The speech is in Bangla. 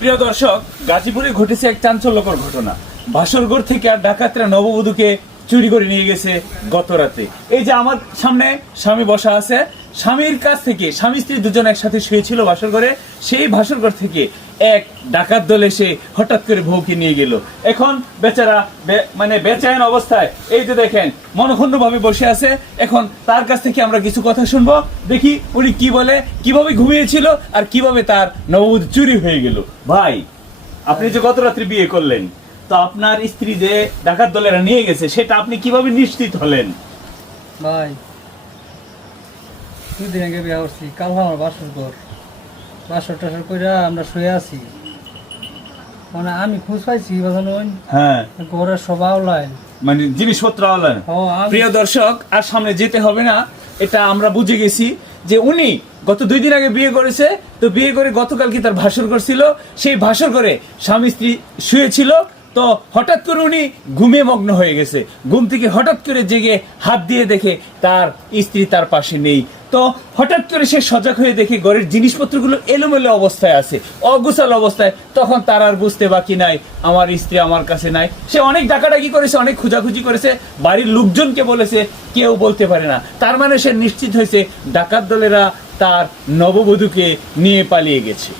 প্রিয় দর্শক, গাজীপুরে ঘটেছে এক চাঞ্চল্যকর ঘটনা। ভাসরঘর থেকে আর ডাকাতরা নববধূকে চুরি করে নিয়ে গেছে গত রাতে। এই যে আমার সামনে স্বামী বসা আছে, স্বামীর কাছ থেকে স্বামী স্ত্রী দুজন একসাথে শুয়েছিল ভাসরঘরে। সেই ভাসরঘর থেকে এক ডাকাত দল এসে হঠাৎ করে বউকে নিয়ে গেল। এখন বেচারা মানে বেচাইন অবস্থায় এই যে দেখেন মনক্ষুণ্ণ ভাবে বসে আছে। এখন তার কাছ থেকে আমরা কিছু কথা শুনবো, দেখি উনি কি বলে, কিভাবে ঘুমিয়েছিল আর কিভাবে তার নববধূ চুরি হয়ে গেল। ভাই, আপনি যে গত রাত্রে বিয়ে করলেন, তো আপনার স্ত্রী যে ডাকাত দলেরা নিয়ে গেছে সেটা আপনি কিভাবে নিশ্চিত হলেন? ভাই, 2 দিন আগে বিয়ে করছি। কাল আমার বাসর টাসর করে আমরা শুয়ে আছি। মানে আমি খোঁজ পাইছি হ্যাঁ, ঘরের সব আওলায়, মানে জিনিসপত্র আনলেন। প্রিয় দর্শক, আর সামনে যেতে হবে না, এটা আমরা বুঝে গেছি যে উনি গত 2 দিন আগে বিয়ে করেছে। তো বিয়ে করে গতকালকে তার ভাসর করছিল। সেই ভাসর করে স্বামী স্ত্রী শুয়েছিল। তো হঠাৎ করে উনি ঘুমিয়ে মগ্ন হয়ে গেছে। ঘুম থেকে হঠাৎ করে জেগে হাত দিয়ে দেখে তার স্ত্রী তার পাশে নেই। তো হঠাৎ করে সে সজাগ হয়ে দেখে ঘরের জিনিসপত্রগুলো এলোমেলো অবস্থায় আছে, অগোছালো অবস্থায়। তখন তার আর বুঝতে বাকি নাই আমার স্ত্রী আমার কাছে নাই। সে অনেক ডাকাডাকি করেছে, অনেক খোঁজাখুঁজি করেছে, বাড়ির লোকজনকে বলেছে, কেউ বলতে পারে না। তার মানে সে নিশ্চিত হয়েছে ডাকাত দলেরা তার নববধূকে নিয়ে পালিয়ে গেছে।